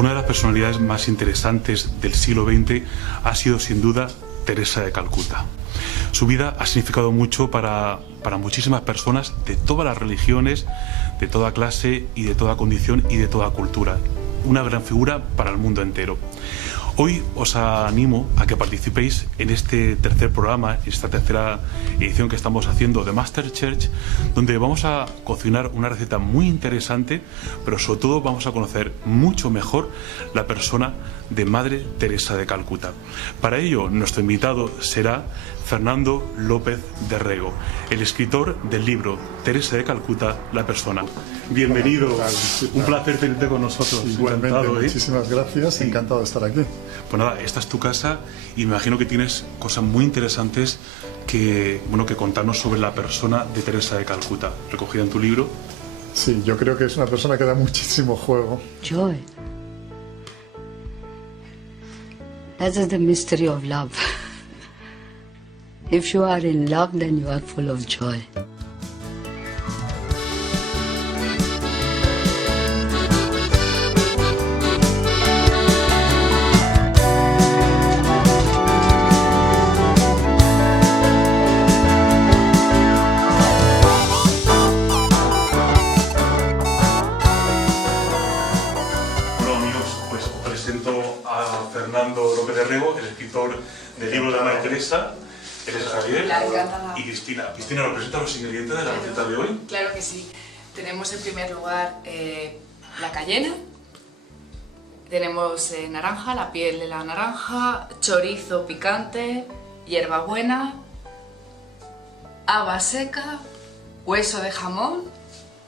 Una de las personalidades más interesantes del siglo XX ha sido sin duda Teresa de Calcuta. Su vida ha significado mucho para muchísimas personas de todas las religiones, de toda clase y de toda condición y de toda cultura. Una gran figura para el mundo entero. Hoy os animo a que participéis en este tercer programa, en esta tercera edición que estamos haciendo de Master Church, donde vamos a cocinar una receta muy interesante, pero sobre todo vamos a conocer mucho mejor la persona de Madre Teresa de Calcuta. Para ello, nuestro invitado será Fernando López de Rego, el escritor del libro Teresa de Calcuta, la persona. Bienvenido, un placer tenerte con nosotros. Igualmente, encantado, muchísimas gracias, sí. Encantado de estar aquí. Pues nada, esta es tu casa y me imagino que tienes cosas muy interesantes que contarnos sobre la persona de Teresa de Calcuta, recogida en tu libro. Sí, yo creo que es una persona que da muchísimo juego. Joy. That is the mystery of love. If you are in love, then you are full of joy. Fernando López de Rego, el escritor del libro de la Madre Teresa. Eres Javier y Cristina. Cristina, ¿nos presenta los ingredientes de la receta de hoy? Claro que sí. Tenemos en primer lugar la cayena, tenemos naranja, la piel de la naranja, chorizo picante, hierbabuena, haba seca, hueso de jamón,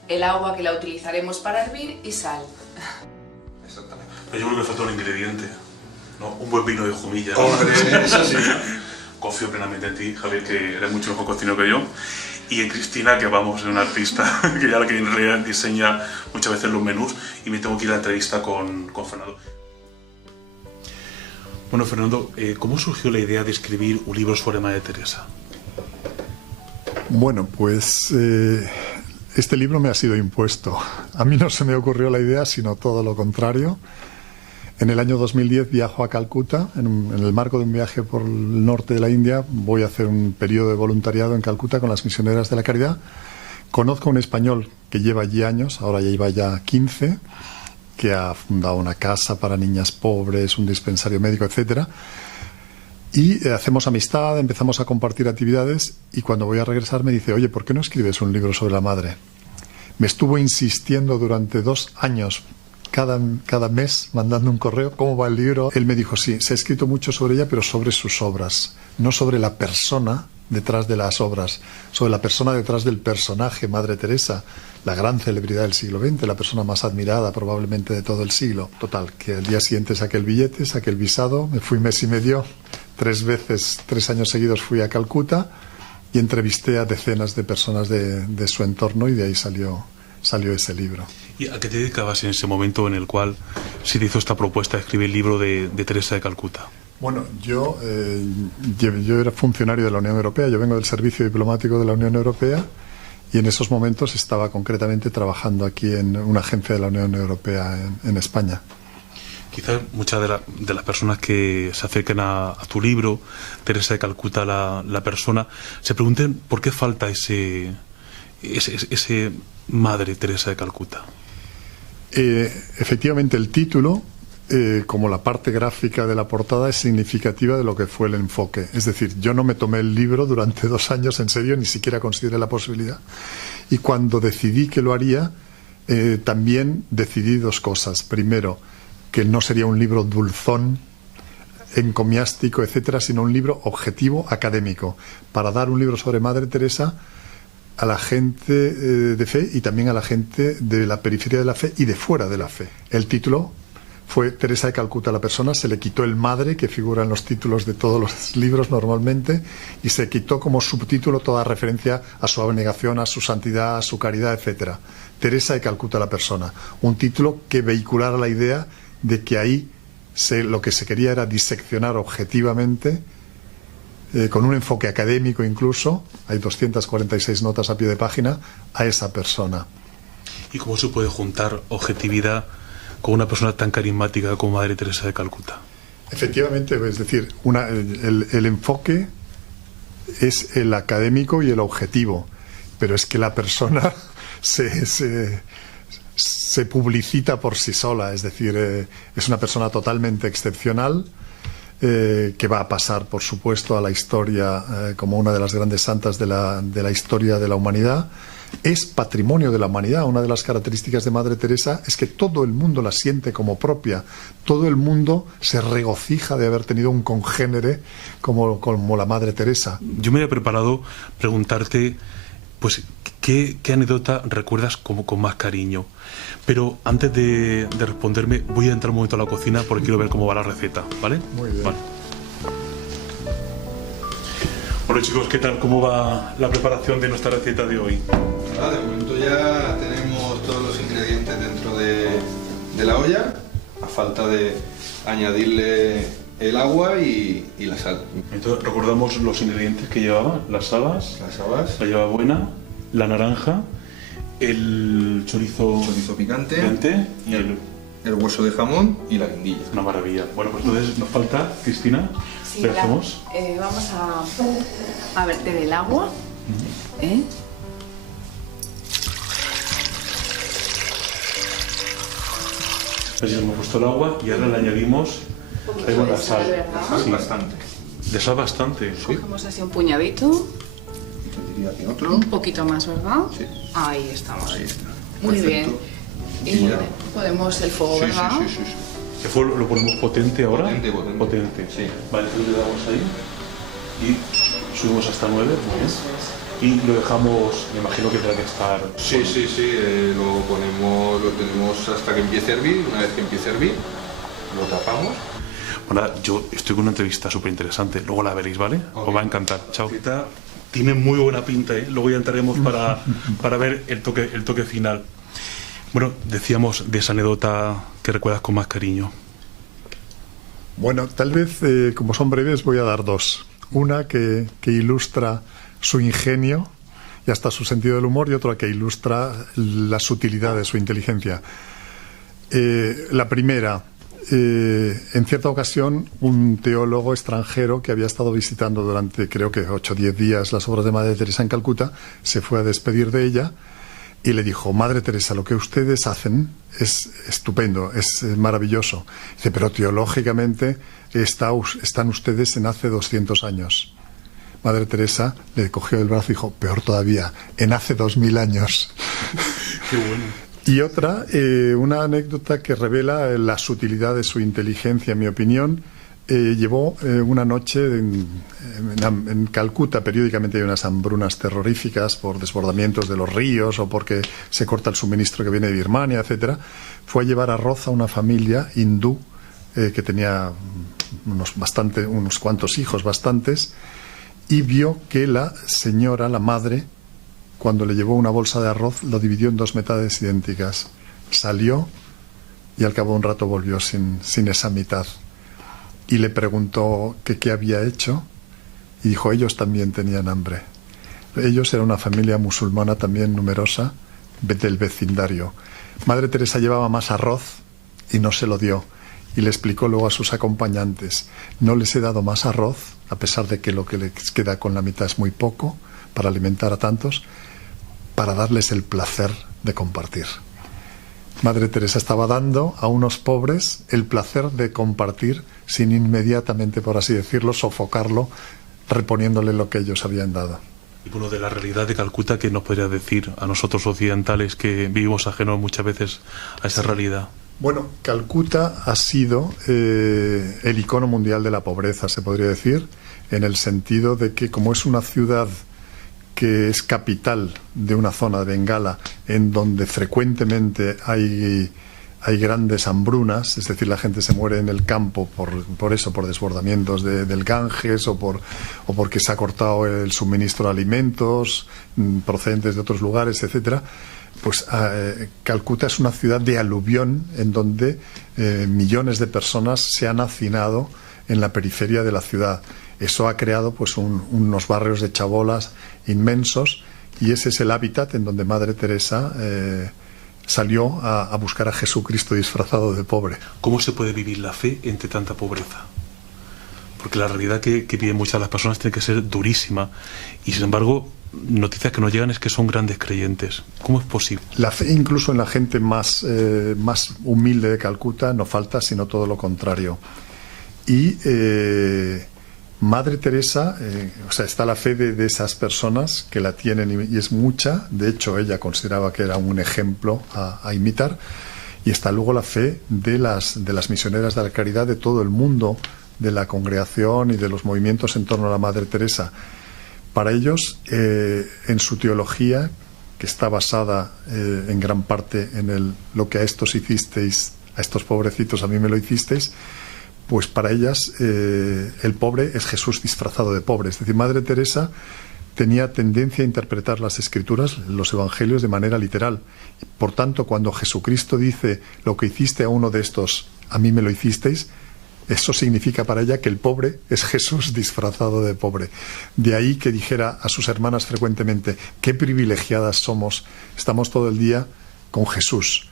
el agua que la utilizaremos para hervir y sal. Exactamente. Pero yo creo que falta un ingrediente, ¿no? Un buen vino de Jumilla. Hombre, eso sí. Confío plenamente en ti, Javier, que eres mucho mejor cocinero que yo. Y en Cristina, que vamos, es una artista que ya la que en realidad diseña muchas veces los menús, y me tengo que ir a la entrevista con Fernando. Bueno, Fernando, ¿cómo surgió la idea de escribir un libro sobre Madre Teresa? Bueno, pues este libro me ha sido impuesto. A mí no se me ocurrió la idea, sino todo lo contrario. En el año 2010 viajo a Calcuta, en el marco de un viaje por el norte de la India. Voy a hacer un periodo de voluntariado en Calcuta con las misioneras de la caridad. Conozco a un español que lleva allí años, ahora ya lleva ya 15, que ha fundado una casa para niñas pobres, un dispensario médico, etcétera. Y hacemos amistad, empezamos a compartir actividades, y cuando voy a regresar me dice: oye, ¿por qué no escribes un libro sobre la madre? Me estuvo insistiendo durante 2 años, cada mes, mandando un correo: ¿cómo va el libro? Él me dijo: sí, se ha escrito mucho sobre ella, pero sobre sus obras, no sobre la persona detrás de las obras, sobre la persona detrás del personaje, Madre Teresa, la gran celebridad del siglo XX, la persona más admirada probablemente de todo el siglo. Total, que al día siguiente saqué el billete, saqué el visado, me fui mes y medio, 3 veces, 3 años seguidos fui a Calcuta y entrevisté a decenas de personas de su entorno, y de ahí salió ese libro. ¿Y a qué te dedicabas en ese momento en el cual se te hizo esta propuesta de escribir el libro de Teresa de Calcuta? Bueno, yo era funcionario de la Unión Europea, yo vengo del servicio diplomático de la Unión Europea, y en esos momentos estaba concretamente trabajando aquí en una agencia de la Unión Europea en España. Quizás muchas de las personas que se acerquen a tu libro, Teresa de Calcuta, la persona, se pregunten por qué falta ese Madre Teresa de Calcuta. Efectivamente, el título, como la parte gráfica de la portada, es significativa de lo que fue el enfoque. Es decir, yo no me tomé el libro durante 2 años en serio, ni siquiera consideré la posibilidad. Y cuando decidí que lo haría, también decidí 2 cosas. Primero, que no sería un libro dulzón, encomiástico, etcétera, sino un libro objetivo, académico, para dar un libro sobre Madre Teresa a la gente de fe, y también a la gente de la periferia de la fe y de fuera de la fe. El título fue Teresa de Calcuta, la persona. Se le quitó el madre, que figura en los títulos de todos los libros normalmente, y se quitó como subtítulo toda referencia a su abnegación, a su santidad, a su caridad, etcétera. Teresa de Calcuta, la persona. Un título que vehiculara la idea de que ahí lo que se quería era diseccionar objetivamente, con un enfoque académico incluso, hay 246 notas a pie de página, a esa persona. ¿Y cómo se puede juntar objetividad con una persona tan carismática como Madre Teresa de Calcuta? Efectivamente, es decir, el enfoque es el académico y el objetivo, pero es que la persona se publicita por sí sola, es decir, es una persona totalmente excepcional, que va a pasar, por supuesto, a la historia como una de las grandes santas de la historia de la humanidad. Es patrimonio de la humanidad. Una de las características de Madre Teresa es que todo el mundo la siente como propia. Todo el mundo se regocija de haber tenido un congénere como la Madre Teresa. Yo me había preparado preguntarte, pues, ¿qué anécdota recuerdas con más cariño? Pero antes de responderme, voy a entrar un momento a la cocina porque quiero ver cómo va la receta, ¿vale? Muy bien. Vale. Bueno, chicos, ¿qué tal? ¿Cómo va la preparación de nuestra receta de hoy? De momento ya tenemos todos los ingredientes dentro de la olla, a falta de añadirle el agua y la sal. Entonces, recordamos los ingredientes que llevaba: las habas, la hierbabuena, la naranja, el chorizo picante y el hueso de jamón y la guindilla. Una maravilla. Bueno, pues entonces nos falta, Cristina, Sí, ¿qué hacemos? Vamos a verter el agua. Pues ya hemos puesto el agua y ahora le añadimos la sal. ¿verdad? Sí. Bastante. De sal bastante. Sí. Cogemos así un puñadito, Yo diría que otro. un poquito más, ¿verdad? Sí. Ahí estamos. Ahí está. Muy Perfecto. bien. Y ya. podemos el fuego, Sí, ¿verdad? sí. ¿Qué fuego lo ponemos potente ahora? Potente. Sí. Vale, entonces le damos ahí y subimos hasta 9. Muy bien. Eso es. Y lo dejamos, me imagino que tendrá que estar... Sí, lo tenemos hasta que empiece a hervir. Una vez que empiece a hervir, lo tapamos. Bueno, yo estoy con una entrevista súper interesante, luego la veréis, ¿vale? Ok. Os va a encantar. Chao. Tiene muy buena pinta, ¿eh? Luego ya entraremos para ver el toque final. Bueno, decíamos de esa anécdota que recuerdas con más cariño. Bueno, tal vez, como son breves, voy a dar dos. Una que ilustra su ingenio y hasta su sentido del humor, y otra que ilustra la sutilidad de su inteligencia. La primera, en cierta ocasión, un teólogo extranjero que había estado visitando durante, creo que 8 o 10 días, las obras de Madre Teresa en Calcuta, se fue a despedir de ella y le dijo: Madre Teresa, lo que ustedes hacen es estupendo, es maravilloso. Dice: pero teológicamente están ustedes en hace 200 años. Madre Teresa le cogió el brazo y dijo: peor todavía, en hace 2000 años. Qué bueno. Y otra, una anécdota que revela la sutilidad de su inteligencia, en mi opinión. Llevó una noche en Calcuta. Periódicamente hay unas hambrunas terroríficas por desbordamientos de los ríos o porque se corta el suministro que viene de Birmania, etcétera. Fue a llevar arroz a una familia hindú que tenía unos cuantos hijos, bastantes, y vio que la señora, la madre, cuando le llevó una bolsa de arroz, lo dividió en 2 mitades idénticas. Salió y al cabo de un rato volvió sin esa mitad. Y le preguntó que qué había hecho y dijo: ellos también tenían hambre. Ellos eran una familia musulmana también numerosa del vecindario. Madre Teresa llevaba más arroz y no se lo dio. Y le explicó luego a sus acompañantes: no les he dado más arroz, a pesar de que lo que les queda con la mitad es muy poco para alimentar a tantos, para darles el placer de compartir. Madre Teresa estaba dando a unos pobres el placer de compartir sin inmediatamente, por así decirlo, sofocarlo, reponiéndole lo que ellos habían dado. Y bueno, de la realidad de Calcuta, ¿qué nos podrías decir a nosotros occidentales que vivimos ajenos muchas veces a esa realidad? Bueno, Calcuta ha sido el icono mundial de la pobreza, se podría decir, en el sentido de que, como es una ciudad que es capital de una zona de Bengala en donde frecuentemente hay grandes hambrunas, es decir, la gente se muere en el campo por desbordamientos del Ganges o porque se ha cortado el suministro de alimentos procedentes de otros lugares, etcétera. Pues Calcuta es una ciudad de aluvión en donde millones de personas se han hacinado en la periferia de la ciudad. Eso ha creado pues unos barrios de chabolas inmensos, y ese es el hábitat en donde Madre Teresa salió a buscar a Jesucristo disfrazado de pobre. ¿Cómo se puede vivir la fe entre tanta pobreza? Porque la realidad que viven muchas de las personas tiene que ser durísima y sin embargo noticias que nos llegan es que son grandes creyentes. ¿Cómo es posible? La fe incluso en la gente más humilde de Calcuta no falta, sino todo lo contrario. Y Madre Teresa, o sea, está la fe de esas personas que la tienen y es mucha. De hecho, ella consideraba que era un ejemplo a imitar. Y está luego la fe de las misioneras de la caridad de todo el mundo, de la congregación y de los movimientos en torno a la Madre Teresa. Para ellos, en su teología, que está basada en gran parte en lo que a estos hicisteis, a estos pobrecitos, a mí me lo hicisteis, pues para ellas el pobre es Jesús disfrazado de pobre. Es decir, Madre Teresa tenía tendencia a interpretar las Escrituras, los Evangelios, de manera literal. Por tanto, cuando Jesucristo dice lo que hiciste a uno de estos, a mí me lo hicisteis, eso significa para ella que el pobre es Jesús disfrazado de pobre. De ahí que dijera a sus hermanas frecuentemente, qué privilegiadas somos, estamos todo el día con Jesús,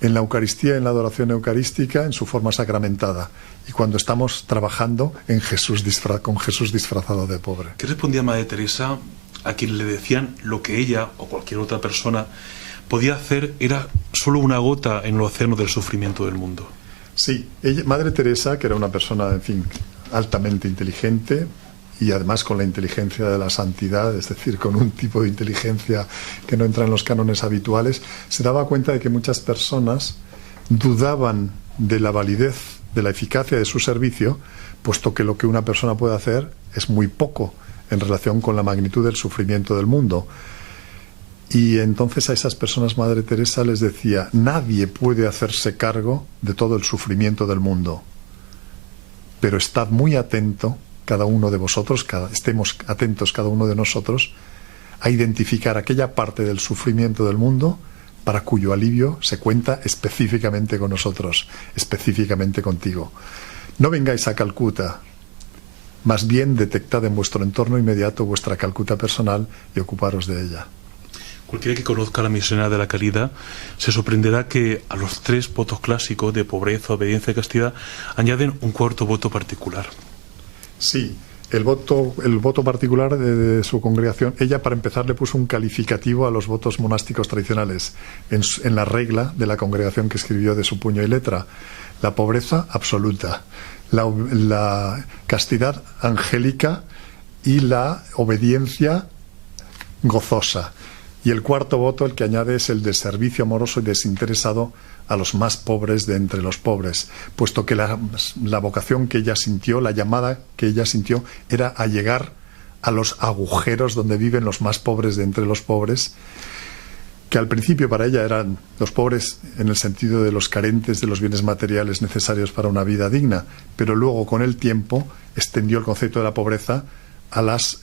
en la Eucaristía, en la adoración eucarística, en su forma sacramentada, y cuando estamos trabajando en Jesús con Jesús disfrazado de pobre. ¿Qué respondía Madre Teresa a quienes le decían lo que ella o cualquier otra persona podía hacer era solo una gota en el océano del sufrimiento del mundo? Sí, Madre Teresa, que era una persona, en fin, altamente inteligente y además con la inteligencia de la santidad, es decir, con un tipo de inteligencia que no entra en los cánones habituales, se daba cuenta de que muchas personas dudaban de la validez, de la eficacia de su servicio, puesto que lo que una persona puede hacer es muy poco en relación con la magnitud del sufrimiento del mundo. Y entonces a esas personas Madre Teresa les decía, nadie puede hacerse cargo de todo el sufrimiento del mundo, pero estad muy atento, cada uno de vosotros, estemos atentos cada uno de nosotros, a identificar aquella parte del sufrimiento del mundo para cuyo alivio se cuenta específicamente con nosotros, específicamente contigo. No vengáis a Calcuta, más bien detectad en vuestro entorno inmediato vuestra Calcuta personal y ocuparos de ella. Cualquiera que conozca a la misionera de la caridad se sorprenderá que a los 3 votos clásicos de pobreza, obediencia y castidad añaden un cuarto voto particular. Sí, el voto particular de su congregación, ella para empezar le puso un calificativo a los votos monásticos tradicionales en la regla de la congregación que escribió de su puño y letra. La pobreza absoluta, la castidad angélica y la obediencia gozosa. Y el cuarto voto, el que añade, es el de servicio amoroso y desinteresado a los más pobres de entre los pobres, puesto que la vocación que ella sintió, la llamada que ella sintió, era a llegar a los agujeros donde viven los más pobres de entre los pobres, que al principio para ella eran los pobres en el sentido de los carentes de los bienes materiales necesarios para una vida digna, pero luego con el tiempo extendió el concepto de la pobreza a las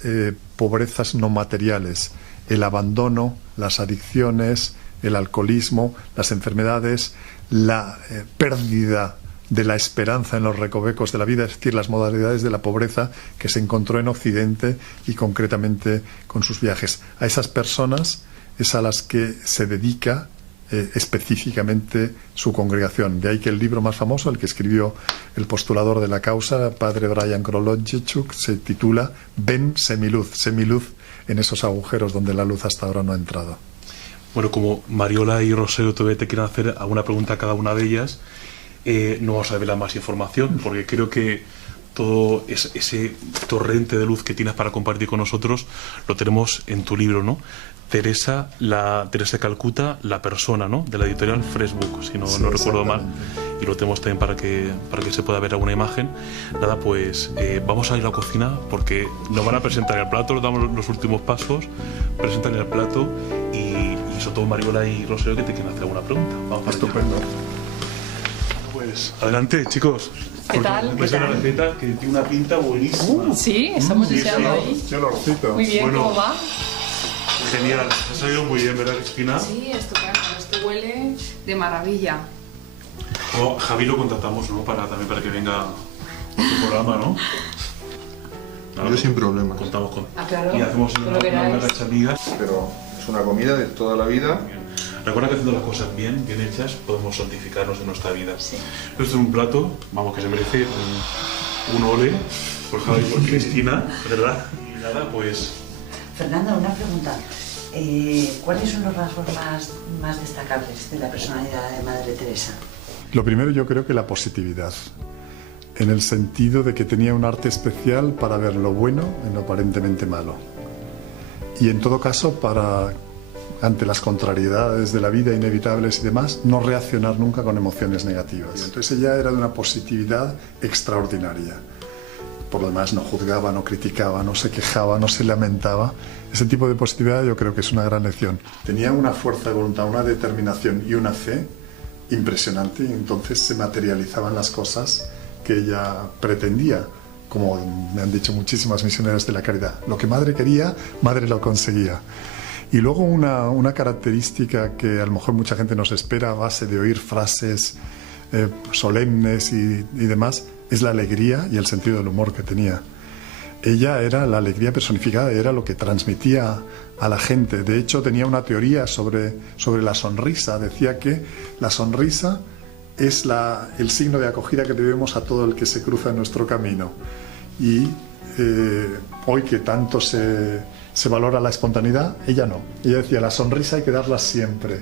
pobrezas no materiales, el abandono, las adicciones, el alcoholismo, las enfermedades, la pérdida de la esperanza en los recovecos de la vida, es decir, las modalidades de la pobreza que se encontró en Occidente y concretamente con sus viajes. A esas personas es a las que se dedica específicamente su congregación. De ahí que el libro más famoso, el que escribió el postulador de la causa, padre Brian Krolodziejczuk, se titula Ven semiluz, semiluz en esos agujeros donde la luz hasta ahora no ha entrado. Bueno, como Mariola y Rosario todavía te quieren hacer alguna pregunta a cada una de ellas, no vamos a revelar más información, porque creo que todo ese torrente de luz que tienes para compartir con nosotros lo tenemos en tu libro, ¿no? Teresa de Calcuta, la persona, ¿no? De la editorial Freshbook, si no recuerdo mal, y lo tenemos también para que se pueda ver alguna imagen. Nada, pues vamos a ir a la cocina porque nos van a presentar el plato, nos damos los últimos pasos, presentan el plato y sobre todo Mariola y Rosario que te quieren hacer alguna pregunta. Vamos. Estupendo. Pues adelante, chicos. ¿Qué tal? Es una receta que tiene una pinta buenísima. Sí, estamos deseando ahí. Qué olorcito. Muy bien, Bueno. ¿cómo va? Genial, ha salido muy bien, ¿verdad, Cristina? Sí, estupendo. Esto huele de maravilla. O Javi lo contratamos, ¿no? También para que venga a tu programa, ¿no? Yo sin problemas. Contamos con. Ah, claro. Y hacemos Todo lo que unas queráis. gachamigas. Pero es una comida de toda la vida. Recuerda que haciendo las cosas bien hechas, podemos santificarnos en nuestra vida. Sí. Esto es un plato, vamos, que se merece un ole por Javi y por Cristina, ¿verdad? Y nada, pues... Fernando, una pregunta. ¿Cuáles son los rasgos más destacables de la personalidad de Madre Teresa? Lo primero, yo creo que la positividad, en el sentido de que tenía un arte especial para ver lo bueno en lo aparentemente malo. Y en todo caso, ante las contrariedades de la vida inevitables y demás, no reaccionar nunca con emociones negativas. Entonces ella era de una positividad extraordinaria. Por lo demás no juzgaba, no criticaba, no se quejaba, no se lamentaba. Ese tipo de positividad yo creo que es una gran lección. Tenía una fuerza de voluntad, una determinación y una fe impresionante, y entonces se materializaban las cosas que ella pretendía, como me han dicho muchísimas misioneras de la caridad. Lo que Madre quería, Madre lo conseguía. Y luego una característica que a lo mejor mucha gente nos espera a base de oír frases solemnes y demás, es la alegría y el sentido del humor que tenía. Ella era la alegría personificada, era lo que transmitía a la gente. De hecho, tenía una teoría sobre la sonrisa. Decía que la sonrisa es el signo de acogida que debemos a todo el que se cruza en nuestro camino. Y hoy que tanto se valora la espontaneidad, ella no. Ella decía, la sonrisa hay que darla siempre.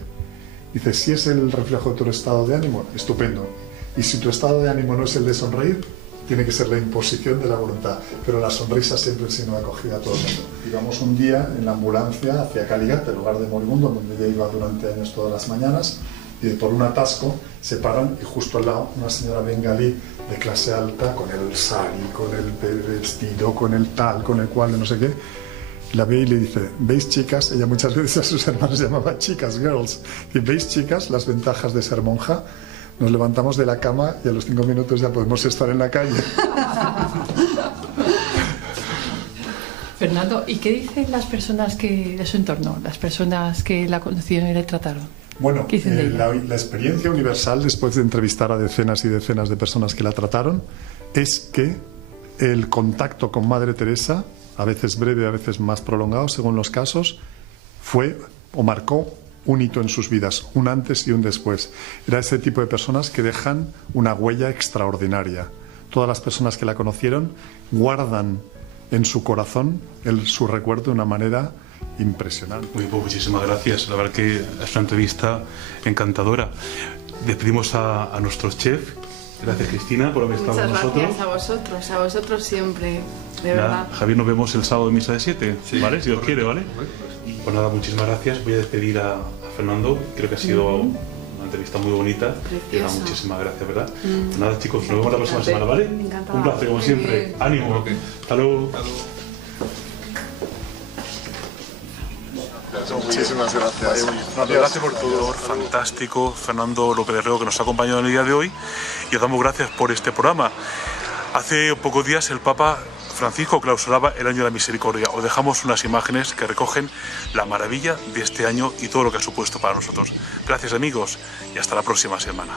Dice, si es el reflejo de tu estado de ánimo, estupendo. Y si tu estado de ánimo no es el de sonreír, tiene que ser la imposición de la voluntad. Pero la sonrisa siempre es signo de acogida a todo el mundo. Íbamos un día en la ambulancia hacia Caligat, el lugar de Moribundo, donde ella iba durante años todas las mañanas, y por un atasco se paran y justo al lado una señora bengalí de clase alta, con el sari, con el vestido, con el tal, con el cual, de no sé qué, la ve y le dice, ¿veis chicas? Ella muchas veces a sus hermanas llamaba chicas, girls. Y ¿veis chicas las ventajas de ser monja? Nos levantamos de la cama y a los 5 minutos ya podemos estar en la calle. Fernando, ¿y qué dicen las personas de su entorno, las personas que la conocieron y le trataron? Bueno, ¿Qué dicen de ella? La experiencia universal, después de entrevistar a decenas y decenas de personas que la trataron, es que el contacto con Madre Teresa, a veces breve, a veces más prolongado, según los casos, fue o marcó un hito en sus vidas, un antes y un después. Era ese tipo de personas que dejan una huella extraordinaria. Todas las personas que la conocieron guardan en su corazón su recuerdo de una manera impresionante. Muy bien, muchísimas gracias. La verdad que es una entrevista encantadora. Despedimos a nuestro chef. Gracias, Cristina, por haber estado con nosotros. Muchas gracias a vosotros siempre, de verdad. Javier, nos vemos el sábado de misa de 7, sí, ¿vale? Si Dios quiere, ¿vale? Pues nada, muchísimas gracias. Voy a despedir a Fernando. Creo que ha sido una entrevista muy bonita. Y nada, muchísimas gracias, ¿verdad? Pues nada, chicos, nos vemos la próxima semana, ¿vale? Encantada. Un placer, como siempre. Ánimo. Hasta luego. Muchísimas gracias. Gracias por todo. Fantástico, Fernando López de Reo, que nos ha acompañado en el día de hoy. Y os damos gracias por este programa. Hace pocos días el Papa Francisco clausuraba el Año de la Misericordia. Os dejamos unas imágenes que recogen la maravilla de este año y todo lo que ha supuesto para nosotros. Gracias, amigos, y hasta la próxima semana.